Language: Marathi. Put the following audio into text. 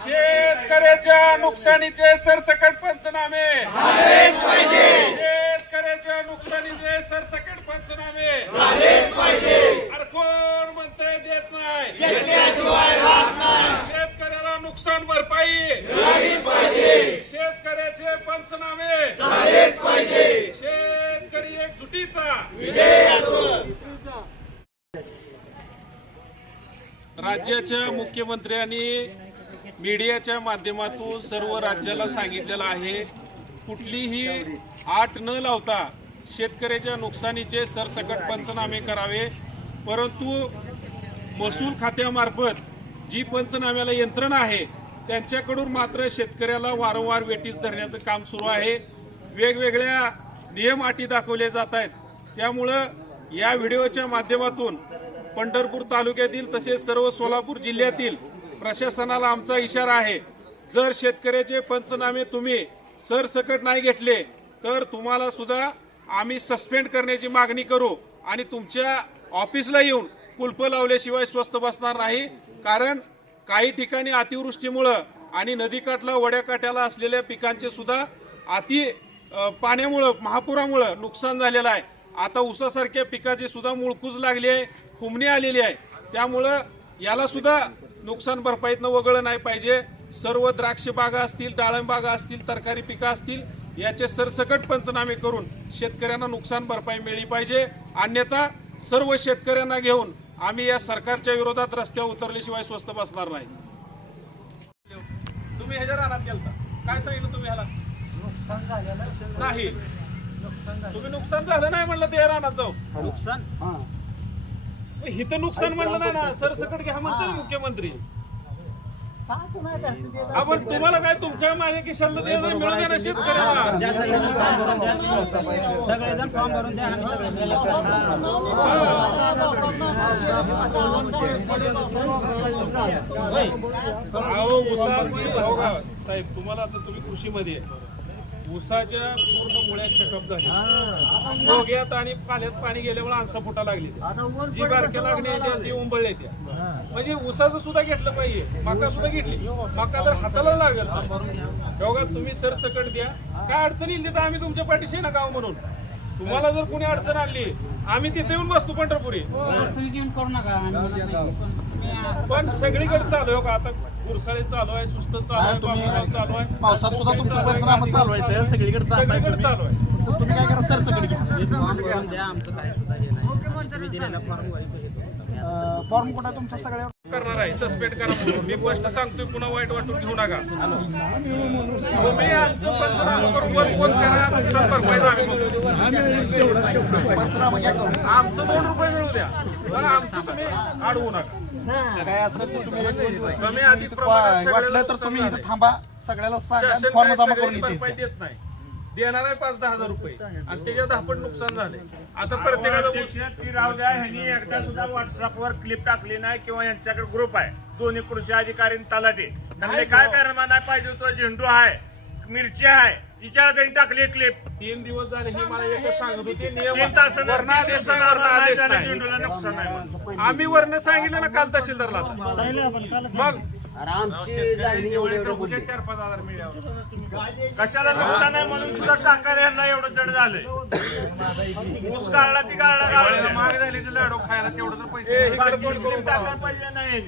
शेतकऱ्याच्या नुकसानीचे सरसकट पंचनामे. शेतकऱ्याच्या नुकसानीचे सरसकट पंचनामे. अरे कोण देत नाही? शेतकऱ्याला नुकसान भरपाई. शेतकऱ्याचे पंचनामे. शेतकरी एकजुटीचा राज्याच्या मुख्यमंत्र्यांनी मीडियाच्या माध्यमातून सर्व राज्याला सांगितलेलं आहे कुठलीही आट न लावता शेतकऱ्याच्या नुकसानीचे सरसकट पंचनामे करावे. परंतु महसूल खात्यामार्फत जी पंचनाम्याला यंत्रणा आहे त्यांच्याकडून मात्र शेतकऱ्याला वारंवार वेटीस धरण्याचं काम सुरू आहे. वेगवेगळ्या नियम अटी दाखवले जात आहेत. त्यामुळं या व्हिडिओच्या माध्यमातून पंढरपूर तालुक्यातील तसेच सर्व सोलापूर जिल्ह्यातील प्रशासनाला आमचा इशारा आहे. जर शेतकऱ्याचे पंचनामे तुम्ही सरसकट नाही घेतले तर तुम्हाला सुद्धा आम्ही सस्पेंड करण्याची मागणी करू आणि तुमच्या ऑफिसला येऊन कुलप लावल्याशिवाय स्वस्त बसणार नाही. कारण काही ठिकाणी अतिवृष्टीमुळं आणि नदीकाठला वड्याकाठ्याला असलेल्या पिकांचे सुद्धा अति पाण्यामुळं महापुरामुळं नुकसान झालेलं आहे. आता ऊसासारख्या पिकाची सुद्धा मुळकूज लागली आहे. फुमणी आलेली आहे. त्यामुळं याला सुद्धा नुकसान भरपाईतनं वगळलं नाही पाहिजे. सर्व द्राक्ष बागा असतील डाळिंब बागा असतील तरकारी पिकं असतील याचे सरसकट पंचनामे करून शेतकऱ्यांना नुकसान भरपाई मिळली पाहिजे. अन्यथा सर्व शेतकऱ्यांना घेऊन आम्ही या सरकारच्या विरोधात रस्त्यावर उतरल्याशिवाय स्वस्त बसणार नाही. तुम्ही ह्याच्या रानात गेलता. काय सांगितलं तुम्ही ह्याला? नाही. तुम्ही नुकसान झालं नाही म्हणलं ते रानात जाऊ नुकसान हिथं नुकसान म्हणलं नाही ना. सरसकट घ्या म्हणतो मुख्यमंत्री. आपण तुम्हाला काय तुमच्या माझ्या जर मिळून द्या ना शेतकऱ्याला सगळेजण फॉर्म भरून द्या आम्ही अहो ऊसाची हो साहेब तुम्हाला आता तुम्ही कृषीमध्ये आहे. ऊसाच्या पूर्ण मुळ्या चेकअप झाली. भोग्यात आणि पाण्यात पाणी गेल्यामुळे अंसा फुटा लागली. जी बारक्या लागणे ती उंबळले त्या. म्हणजे ऊसाचं सुद्धा घेतलं पाहिजे. मका सुद्धा घेतली. मका तर हाताला लागत बघा तुम्ही सरसकट द्या. काय अडचण येईल तर आम्ही तुमच्या पाठीशी ना गाव म्हणून? तुम्हाला जर कोणी अडचण आणली आम्ही तिथे येऊन बसतो पंढरपुरी. नाही. पण सगळीकडे चालू आहे हो का आता गुरसाळे चालू आहे सुस्त चालू आहे चालू आहे. पावसात सुद्धा तुमचं पंचनामा चालू आहे तर सगळीकडे सगळीकडे चालू आहे. तुम्ही काय करा घ्या फॉर्म हे कुठं तुमच्या सगळ्या करणार आहे. सस्पेंड करा म्हणून. मी गोष्ट सांगतोय पुन्हा वाईट वाटून घेऊ नका. तुम्ही आमचं पंचनामा करून वर पोच करा. नुकसान भरपाई आम्ही बघू. आमचं दोन रुपये मिळू द्या. पण आमचं तुम्ही अडवू नका. कमी अधिक प्रमाणात सगळ्याला थांबा. सगळ्याला सांगा शासन फॉर्म काय जमा सगळ्यांनी करून भरपाई देत नाही. देणार आहे पाच दहा हजार रुपये. आणि त्याच्यात आपण नुकसान झाले आता प्रत्येकाला ऊस- ती राहू द्या ह्यांनी एकदा सुद्धा व्हॉट्सअपवर क्लिप टाकली नाही किंवा यांच्याकडे ग्रुप आहे. दोन्ही कृषी अधिकारी आणि तलाठी. त्यांनी काय करायला नाही पाहिजे तो झेंडू आहे मिरची आहे. विचारा त्यांनी टाकली क्लिप तीन दिवस झाले हे मला एकच सांगत होते नियम तीन तासानं वर्ण आदेश आहे वर्ण नाही आदेश झालं, नाही. झेंडूला नुकसान आहे म्हणून. आम्ही वर्ण सांगितलं ना काल तहसीलदारला. मग? कशाला नुकसान आहे म्हणून सुद्धा टाकायला यांना एवढं जड झालंय. ऊस काढला ती ए, इकडे कोण करून टाकायला पाहिजे नाही.